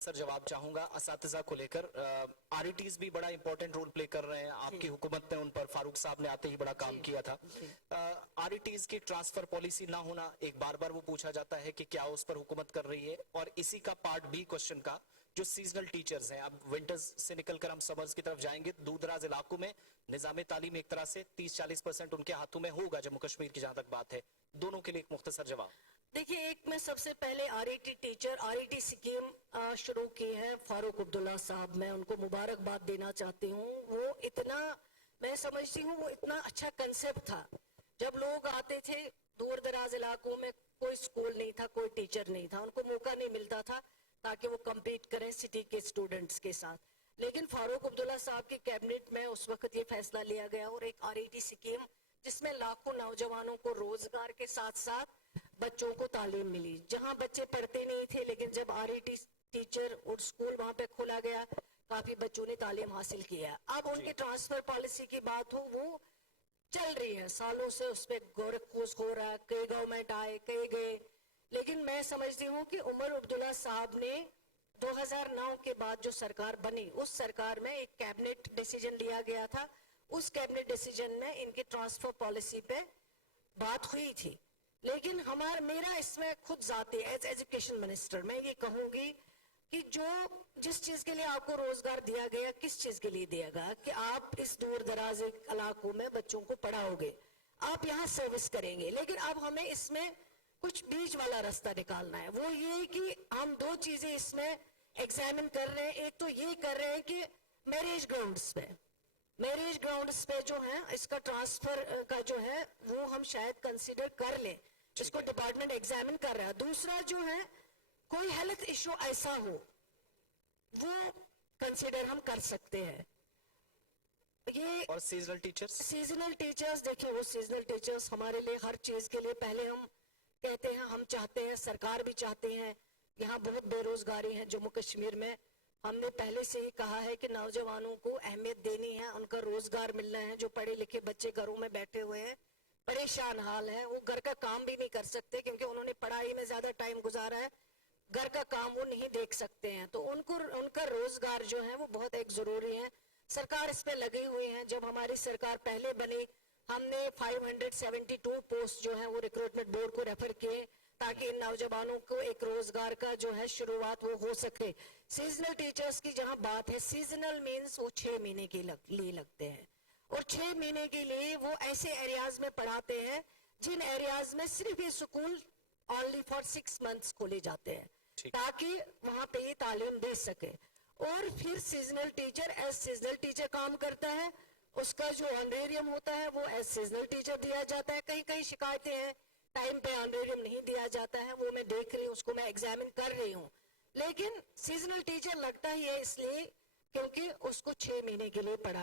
Sir जवाब चाहूंगा असातिज़ा को लेकर। आरईटीज भी बड़ा इंपॉर्टेंट रोल प्ले कर रहे हैं, आपकी हुकूमत ने उन पर फारूक साहब ने आते ही बड़ा काम किया था। आरईटीज की ट्रांसफर पॉलिसी ना होना एक बार बार वो पूछा जाता है कि क्या उस पर हुकूमत कर रही है, और इसी का पार्ट बी क्वेश्चन का जो सीजनल टीचर्स हैं, अब विंटर्स से निकलकर हम समर्स की तरफ जाएंगे, दूर दराज इलाकों में निजाम तालीम एक तरह से 30-40% उनके हाथों में होगा जम्मू कश्मीर की जहां तक बात है। दोनों के लिए एक मुख्तसर जवाब। देखिए, एक मैं सबसे पहले आरईटी टीचर आरईटी स्कीम शुरू की है फारूक अब्दुल्ला साहब, मैं उनको मुबारकबाद देना चाहती हूँ। वो इतना, मैं समझती हूँ वो इतना अच्छा कंसेप्ट था। जब लोग आते थे दूर दराज इलाकों में, कोई स्कूल नहीं था, कोई टीचर नहीं था, उनको मौका नहीं मिलता था ताकि वो कम्पीट करें सिटी के स्टूडेंट्स के साथ। लेकिन फारूक अब्दुल्ला साहब की कैबिनेट में उस वक्त ये फैसला लिया गया और एक आरईटी स्कीम जिसमें लाखों नौजवानों को रोजगार के साथ साथ बच्चों को तालीम मिली। जहां बच्चे पढ़ते नहीं थे, लेकिन जब आरईटी टीचर और स्कूल वहां पे खोला गया, काफी बच्चों ने तालीम हासिल किया। अब उनकी ट्रांसफर पॉलिसी की बात हो, वो चल रही है, सालों से उस पर गौरखोज हो रहा है, कई गवर्नमेंट आए कई गए। लेकिन मैं समझती हूँ कि उमर अब्दुल्ला साहब ने 2009 के बाद जो सरकार बनी, उस सरकार में एक कैबिनेट डिसीजन लिया गया था। उस कैबिनेट डिसीजन में इनकी ट्रांसफर पॉलिसी पे बात हुई थी। लेकिन मेरा इसमें खुद जाती एज एजुकेशन मिनिस्टर मैं ये कहूंगी कि जिस चीज के लिए आपको रोजगार दिया गया, किस चीज के लिए दिया गया कि आप इस दूर दराज इलाकों में बच्चों को पढ़ाओगे, आप यहाँ सर्विस करेंगे। लेकिन अब हमें इसमें कुछ बीच वाला रास्ता निकालना है। वो ये कि हम दो चीजें इसमें एग्जामिन कर रहे हैं। एक तो ये कर रहे हैं कि मैरिज ग्राउंड्स पे जो है इसका ट्रांसफर का जो है वो हम शायद कंसीडर कर लें, इसको डिपार्टमेंट एग्जामिन कर रहा है। दूसरा जो है, कोई हेल्थ इशू ऐसा हो वो कंसीडर हम कर सकते हैं। ये और सीजनल टीचर्स देखिए, वो सीजनल टीचर्स हमारे लिए हर चीज के लिए पहले हम कहते हैं, हम चाहते हैं, सरकार भी चाहते हैं। यहाँ बहुत बेरोजगारी है जम्मू कश्मीर में। हमने पहले से ही कहा है कि नौजवानों को अहमियत देनी है, उनका रोजगार मिलना है। जो पढ़े लिखे बच्चे घरों में बैठे हुए हैं, परेशान हाल है, वो घर का काम भी नहीं कर सकते क्योंकि उन्होंने पढ़ाई में ज्यादा टाइम गुजारा है, घर का काम वो नहीं देख सकते हैं। तो उनका रोजगार जो है वो बहुत एक जरूरी है। सरकार इस पे लगी हुई है। जब हमारी सरकार पहले बनी, हमने 572 पोस्ट जो है वो रिक्रूटमेंट बोर्ड को रेफर किए ताकि इन नौजवानों को एक रोजगार का जो है शुरुआत वो हो सके। सीजनल टीचर्स की जहां बात है, सीजनल मीन्स वो 6 महीने के लिए लगते हैं, और 6 महीने के लिए वो ऐसे एरियाज में पढ़ाते हैं जिन एरियाज में सिर्फ ये स्कूल ओनली फॉर 6 मंथ्स खोले जाते हैं ताकि वहां पे ये तालीम दे सके। और फिर seasonal teacher as seasonal teacher काम करता है, उसका जो ऑनरेरियम होता है वो एज सीजनल टीचर दिया जाता है। कहीं कहीं शिकायतें हैं, टाइम पे ऑनरेरियम नहीं दिया जाता है, वो मैं देख रही हूँ, उसको मैं एग्जामिन कर रही हूँ। लेकिन सीजनल टीचर लगता ही है इसलिए क्योंकि उसको 6 महीने के लिए पढ़ा